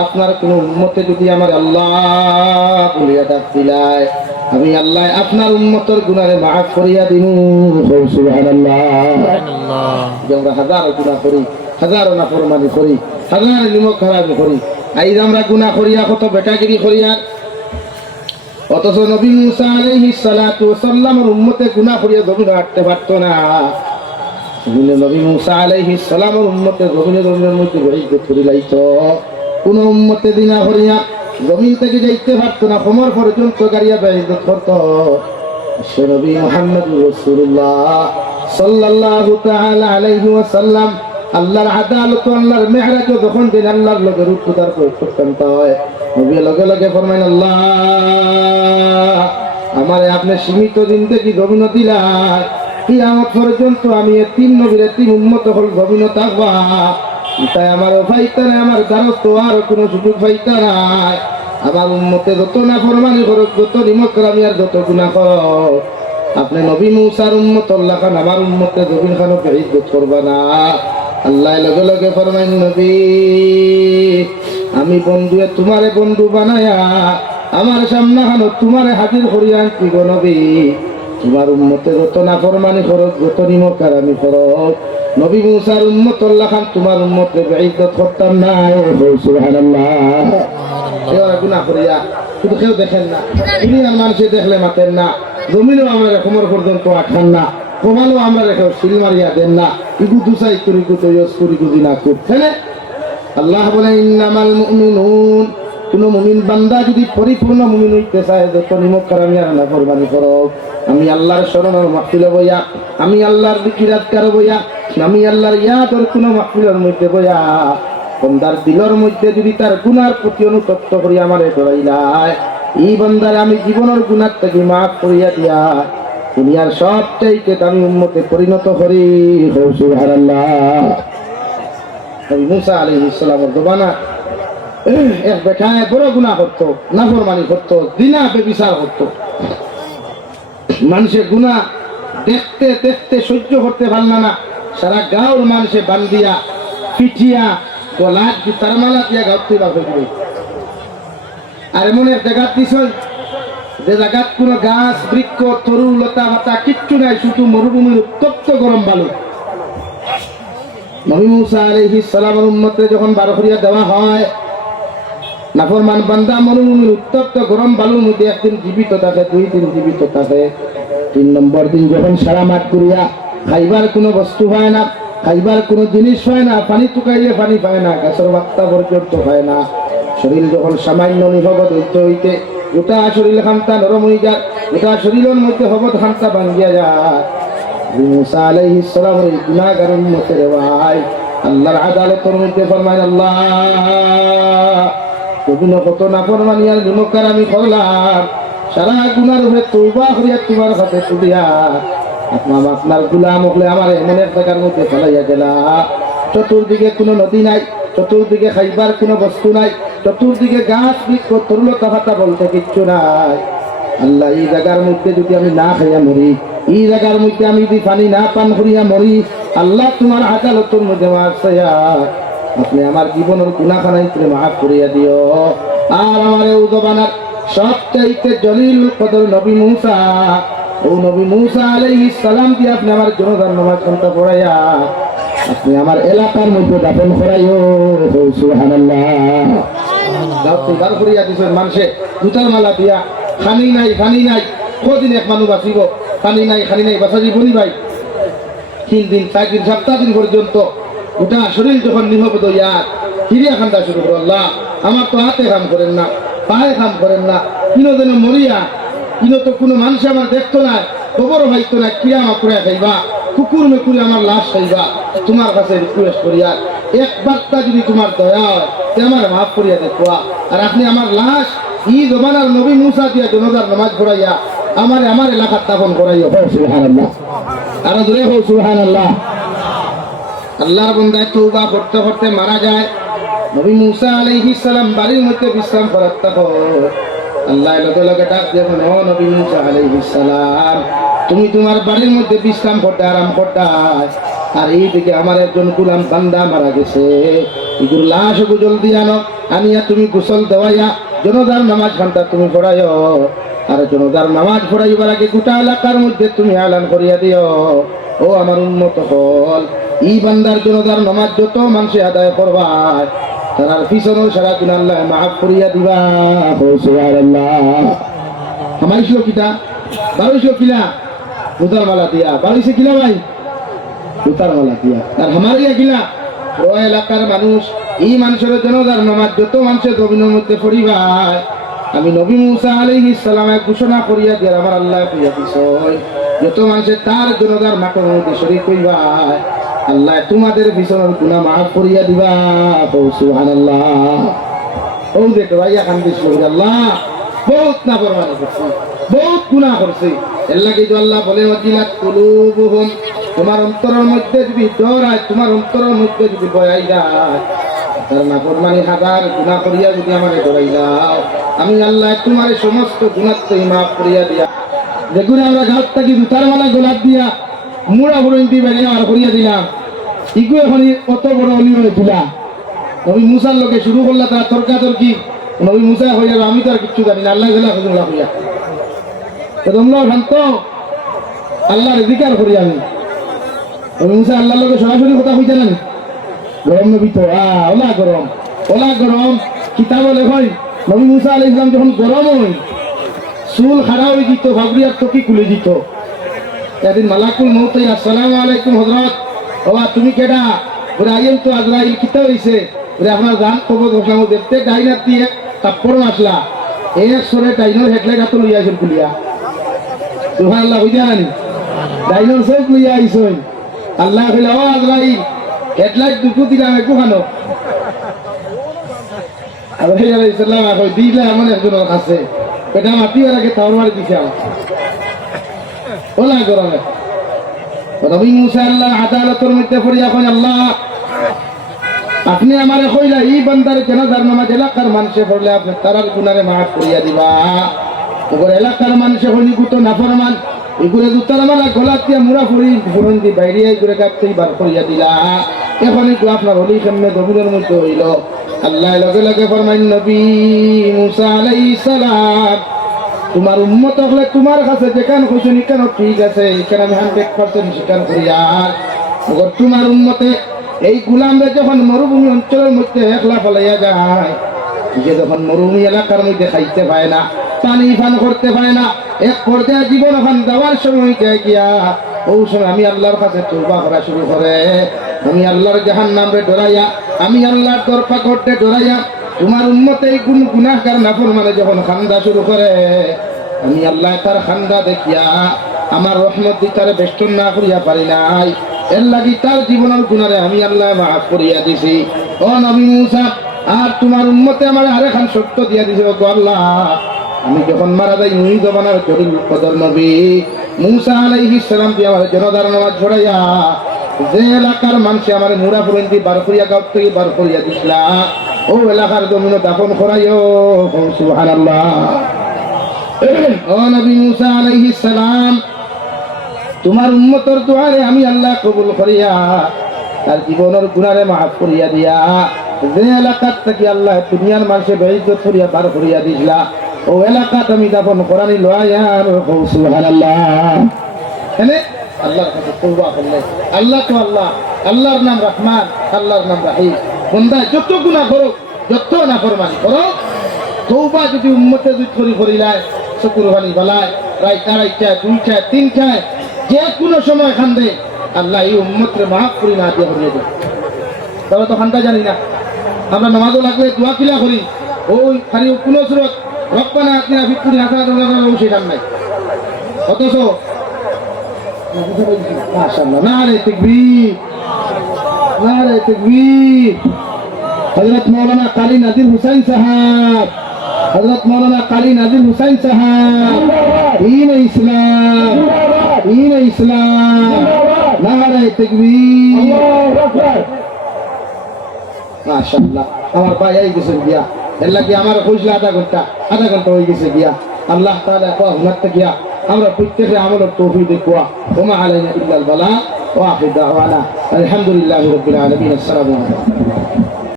আপনার কোন উন্মতে যদি আমার আল্লাহ বলিয়া ডাক দিলায় আমি আল্লাহ আপনার উন্মতর গুণারে মাফ করিয়া যে আমরা হাজারো গুণা করি হাজারো নাফরমানি করি হাজার নিমক খারাপি করি আইজ আমরা গুণা করিয়া কত বেটাগিরি করিয়া অথচ নবী মুসা আলাইহিস সালাতু ওয়াসাল্লামের উম্মতে গুনাহ করিয়া জমিন হাঁটতে পারতো না। নবী মুসা আলাইহিস সালামের উম্মতে জমিনে জমিনের মধ্যে বেড়ে করে লাইতো কোন উম্মতে দিনা করিয়া জমিন থেকে যাইতে পারতো না, কোমর পর্যন্ত গাড়িয়া বেড়ে করতো। সে নবী মুহাম্মদ রাসূলুল্লাহ সাল্লাল্লাহু তাআলা আলাইহি ওয়াসাল্লাম। আল্লাহর আদালত, আল্লাহর মেহরাজ যখন দিন আল্লাহর লগে রূপতার করতেন হয়। নবী লগে লগে ফরমাইন আল্লাহ, আমারে আপনি সীমিত জিন্দগি জমিন দিলাম কিয়ামত পর্যন্ত আমি তিন নবীর তিন উন্মত হল জমিন থাকবা। তাই আমার ফাইতা নাই, আমার দ্বারস্থ আর কোনো সুযোগ ফাইতা নাই। আমার উন্মতে যত না ফরমানি করুক, যত নিমক আমি আর যত গুণা করো আপনি নবী মৌসার উন্মত আল্লাহ খান আমার উন্মতে জবিন খানকে ইজ্জত করবা না। আল্লাহ লগে লগে ফরমাইন, নবী, আমি বন্ধুয়ে তোমারে বন্ধু বানায়া, আমার সামনে খানো তোমারে হাজির করিয়া আনছি গো নবী। তোমার উন্মতে যত না ফরমানি করক যত নিমকার আমি করক নবী মুসার উন্মত আল্লাহ খান তোমার উন্মতে ইজ্জত করতাম না। সুবহানাল্লাহ। এবার গুনাহ করিয়া কেউ দেখেন না দুনিয়ার মানুষে দেখলে মাতেন না জমিনও আমরা কোমর পর্যন্ত আঠান না কমানো আমরা রেখে সিল মারিয়া দেন না ইগু দুসাই করি কু তৈয়স করি কুদি না করছেন। আল্লাহ বলে ইন্নামাল মুমিনুন কোন মুমিন বান্দা যদি পরিপূর্ণ মুমিন হইতে চায়, যত নিমক আমি আর না কোরবানি করো। আমি আল্লাহর শরণের মাহফিলে বইয়া, আমি আল্লাহর বিকিরাতকার বইয়া, আমি আল্লাহর ইয়াদর কোন মাহফিলের মধ্যে বইয়া, বন্দার দিলর মধ্যে যদি তার গুনার প্রতি অনুতপ্ত করি, আমারে ডরাইলায় এই বন্দার আমি জীবনের গুণার থেকে মাফ করিয়া দিয়া, দুনিয়ার সব চাইতে আমি উন্মতে পরিণত করি। সুবহানাল্লাহ। নবী মুসা আলাইহিস সালামের জবানা এক বড় গুনাহ করতো, নাফরমানি করতো, দিনা বেবিচার করতো। মানুষের গুনাহ দেখতে দেখতে, সহ্য করতে পারল না। সারা গাঁওর মানুষে বান্দিয়া পিঠিয়া গলাত জুতার মালা দিয়া গাঁত তুই আর এমন এক জায়গাত দিছ, যে জায়গাত কোনো গাছ, বৃক্ষ তরু লতা পাতা কিচ্ছু নাই, শুধু মরুভূমির উত্তপ্ত গরম বালু। নবী মুসা উম্মতে যখন বারো দেওয়া হয় নাফরমান বান্দা মরুভূমির উত্তপ্ত, গরম বালুর মধ্যে একদিন জীবিত থাকে, দুই দিন জীবিত থাকে। তিন নম্বর দিন যখন সারা মাঠ করিয়া খাইবার কোনো বস্তু হয় না, খাইবার কোনো জিনিস হয় না, পানি টুকাইলে পানি পায় না, গাছের বার্তা পর্যন্ত হয় না। শরীর যখন সামান্য নিভবত হইতে হইতে গোটা শরীর খান্তা নরম হয়ে যায়, গোটা শরীরের মধ্যে হবত খান্তা ভাঙ্গিয়া যায়। মুসা আলাইহিস সালামের এই গুনাহগার উম্মতের ভাই, আল্লাহর আদালতের মধ্যে ফরমায়, আল্লাহ বিভিন্ন কত নাফরমানি আর নিমকার আমি করলাম সারা গুনার উপরে তৌবা করিয়া তোমার হাতে তুলিয়া, আপনার আপনার গুলাম হলে আমার এমন এক জায়গার মধ্যে ফেলাইয়া গেলা চতুর্দিকে কোনো নদী নাই, চতুর্দিকে খাইবার কোনো বস্তু নাই, চতুর্দিকে গাছ বৃক্ষ, তরুলতা ভাতা বলতে কিচ্ছু নাই। আল্লাহ, এই জায়গার মধ্যে যদি আমি না খাইয়া মরি, এই জায়গার মধ্যে আমি যদি পানি না পান করিয়া মরি, আল্লাহ তোমার আদালতের মধ্যে মার আপনি আমার জীবনের গুণাখানাই তুমি মাফ করিয়া দিও। আর আমার এই উদবানার সবচাইতে জলিল কদর নবী মুসা। ও নবী মুসা আলাইহিস সালাম দিয়ে আপনি আমার জনগণ নামাজ ঘণ্টা পড়াইয়া আপনি আমার এলাকার মধ্যে দাপন করাইও। সুবহানাল্লাহ। করিয়া দিছেন মানুষে। জুতার মালা দিয়া, খানি নাই খানি নাই, কদিন এক মানুষ বাঁচিব খানি নাই খানি নাই বাঁচা জীবনী ভাই। তিন দিন, চার দিন, সপ্তাহ দিন পর্যন্ত গোটা শরীর যখন নিহত ইয়ার হিরিয়া খান্দা শুরু করো আল্লাহ আমার তো হাতে কাম করেন না পায়ে কাম করেন না কিনো যেন মরিয়া কিনো তো কোনো মানুষ আমার দেখতো না খবরও ভাইতো না কিরা আমার করে খাইবা কুকুর মেকুরে আমার লাশ খাইবা তোমার কাছে রিকোয়েস্ট করিয়া এক বার্তা যদি তোমার দয়া হয় তে আমার মাফ করিয়া দেখবা আর আপনি আমার লাশ ই জমানার নবী মুসা দিয়া জনতার নামাজ পড়াইয়া আমার আমার এলাকার স্থাপন করাইয়া হো সুবহানাল্লাহ। আরও দূরে হো সুবহানাল্লাহ। আল্লাহর বন্দায় তৌবা করতে করতে মারা যায়। নবী মুসা আলাইহিস সালাম বাড়ির মধ্যে বিশ্রাম করার তখন আল্লাহ লগে লগে ডাক দেবেন ও নবী মুসা আলাইহিস সালাম, তুমি তোমার বাড়ির মধ্যে বিশ্রাম করতে, আরাম করতে আর এই দিকে আমার একজন গুলাম বান্দা মারা গেছে। এগুলো লাশ গুজল দিয়ানো আনিয়া তুমি গোসল দেওয়াইয়া জনদার নামাজ ঘণ্টা তুমি পড়াইও। আর জনদার নামাজ পড়াইবার আগে গোটা এলাকার মধ্যে তুমি আলান করিয়া দিও। ও আমার উন্নত হল। ই বান্দার জনদার নামাজ যত মানুষে আদায় করবার তার পিছনেও সারা দিন আল্লাহ মাফ করিয়া দিবা। ও সুবহানাল্লাহ। আমার ছিল কিটা বারোইশো কিলা জুতার মালা দিয়া। বারোইশো কিলা ভাই? জুতার মালা দিয়া। আর হামারিয়া কিলা, ও এলাকার মানুষ, এই মানুষের জন্য তার নামাজ যত মানুষের দবিনের মধ্যে পড়িবাই আমি নবী মুসা আলাইহিস সালামে ঘোষণা করিয়া দিয়ার আমার আল্লাহ করিয়া দিছই যত মানুষের তার জন্য তার মাঠের মধ্যে শরীর করিবাই আল্লাহ তোমাদের পিছনের গুণা মাফ করিয়া দিবা। ও সুবহানাল্লাহ। ও দেখো ভাইয়া কান্দিস আল্লাহ, বহুত না পরমানি করছি, বহুত গুনাহ করছি। এর লাগে তো আল্লাহ বলে, ওয়াজিলাত কুলুবুহুম তোমার অন্তরের মধ্যে যদি ডর হয় তোমার অন্তরের মধ্যে যদি বয়াই যায়, তার না পরমানি হাজার গুনাহ করিয়া যদি আমাকে ডরাই দাও, আমি আল্লাহ তোমার সমস্ত গুণাত্ম মাফ করিয়া দিয়া। দেখুন আমরা গাছ থাকি জুতার মালা গোলাপ দিয়া মুড়া বুড়ি বেরিয়ে আমার করিয়া দিলাম ইগু এখন কত বড় অলি হয়ে দিলা। নবী মুসার লোকে শুরু করলে তারা তর্কা তর্কি নবী মুসা হয়ে যাবে আমি তো আর কিচ্ছু জানি না। আল্লাহ গেলা হজুল্লাহ হইয়া তো তোমরাও শান্ত। আল্লাহর অধিকার করি আমি। নবী মুসা আল্লাহর লোকে সরাসরি কথা হইতে না গরম নবী তো আহ ওলা গরম ওলা গরম কিতাব লেখই। নবী মুসা আলাই ইসলাম যখন গরম হই চুল খাড়া হয়ে দিত ভাবরিয়ার টকি খুলে দিত। একদিন মালাকুল মৌতাই আসসালামু আলাইকুম হজরত বাবা তুমি কেডা? বলে আইএম তো আজরাইল কিতা হইছে? বলে আপনার গান কব ঘোষণা দেখতে ডাইনার দিয়ে তাপ্পর মাসলা এক সরে ডাইনোর হেডলাইট হাতে লইয়া আইসেন খুলিয়া সুহান আল্লাহ বুঝা আনি ডাইনোর সব লইয়া আইসন। আল্লাহ কইলা, ও আজরাইল, হেডলাইট দুটো দিলাম, একটু খানো। আজরাইল আলাইহিস সালাম দিলে এমন একজনের কাছে। এটা মাতি এর আগে তাওর মারি দিছে আমার। ওলা গরমে নবী মুসা আল্লাহ আদালতের মধ্যে পড়িয়া কই আল্লাহ, আপনি আমারে কইলা, এই বান্দার জানাজার নামাজ এলাকার মানুষে পড়লে আপনি তারার গুনারে মাফ করিয়া দিবা। ওগর এলাকার মানুষে হলি গুতো নাফরমান এগুলো দুতার মালা গলাত দিয়া মুড়া ফুরি ফুরন দি বাইরে এগুলো কাপতেই বার করিয়া দিলা। এখন একটু আপনার হলি সামনে গভীরের মধ্যে হইল। আল্লাহ লগে লগে ফরমাইন, নবী মুসা আলাইহিস সালাম তোমার উন্মত হলে তোমার কাছে যেখান খুঁজুন কেন ঠিক আছে এখানে আমি হান্ড্রেড পার্সেন্ট স্বীকার করি আর? তোমার উন্মতে এই গুলামরা যখন মরুভূমি অঞ্চলের মধ্যে একলা ফলাইয়া যায় যে যখন মরুভূমি এলাকার মধ্যে খাইতে পায় না, পানি পান করতে পায় না, এক পর্যায়ে জীবন এখন দেওয়ার সময় যায় গিয়া ওই সময় আমি আল্লাহর কাছে তৌবা করা শুরু করে। আমি আল্লাহর জাহান নামে ডরাইয়া, আমি আল্লাহর দরপা করতে ডরাইয়া তোমার উন্মতে এই গুণ গুনাহগার নাফর মানে যখন খান্দা শুরু করে, আমি আল্লাহ তার খান্দা দেখিয়া আমার রহমত দি তার বেষ্টন না করিয়া পারি নাই। এর লাগি তার জীবনের গুণারে আমি আল্লাহ মাফ করিয়া দিছি। ও নবী মুসা, আর তোমার উন্মতে আমার আরেকখান সত্য দিয়া দিছে ও আল্লাহ। আমি যখন মারা যাই, মুই জমানার জরুল কদর নবী, মুসা আলাইহিস সালাম দিয়ে আমার জনদার নামাজ ছড়াইয়া যে এলাকার মানুষে আমার মুড়া ফুরন্তি বার করিয়া, গাঁত থেকে বার করিয়া দিছিলা। ও এলাকার জমিন দাফন করাইও। তোমার উম্মতর দোয়ারে আমি আল্লাহ কবুল করিয়া তার জীবনের গুণারে মাফ করিয়া দিয়া যে এলাকার থেকে আল্লাহ দুনিয়ার মানুষে বেইজ্জত করিয়া বার করিয়া দিছিলা, ও এলাকাত আমি দাপন করানি লয়ার সুবহানাল্লাহ। এনে আল্লাহর কাছে আল্লাহ তো আল্লাহ। আল্লাহর নাম রহমান, আল্লাহর নাম রাহিম। বন্দা, যত গুনাহ করো যত না ফরমানি করো। তৌবা যদি উম্মতে দুই করি করিলায় চকুর ভানি বলায় দুই চায় তিন চায় যে কোনো সময় খান্দে, আল্লাহ এই উম্মতরে মাফ করি না দিয়ে করিয়ে দেয় তবে তো খান্দা জানি না। আমরা নামাজও লাগলে দোয়া কিলা করি। ওই খালি কোনো সুরত রপ্পানা আত্মীয় ফিকুরি হাসা সেখান নাই। অথচ মাশাআল্লাহ, নারে না নারে তাকবীর। হযরত মাওলানা কালী নাজির হুসাইন সাহেব হযরত মাওলানা কালী নাজির হুসাইন সাহেব দীন ইসলাম দীন ইসলাম নারে তাকবীর মাশাআল্লাহ আমার ভাই এই গেছে গিয়া এর লাগে আমার কইছিল আধা ঘণ্টা আধা ঘণ্টা হয়ে গেছে গিয়া আল্লাহ তাআলা কোয়া হুনাত গিয়া আমরা প্রত্যেকে আমলের তৌফিক দেখুয়া ওমা আলাইনা ইল্লাল বালা ওয়া আখির দাওয়ানা আলহামদুলিল্লাহি রাব্বিল আলামিন আসসালামু আলাইকুম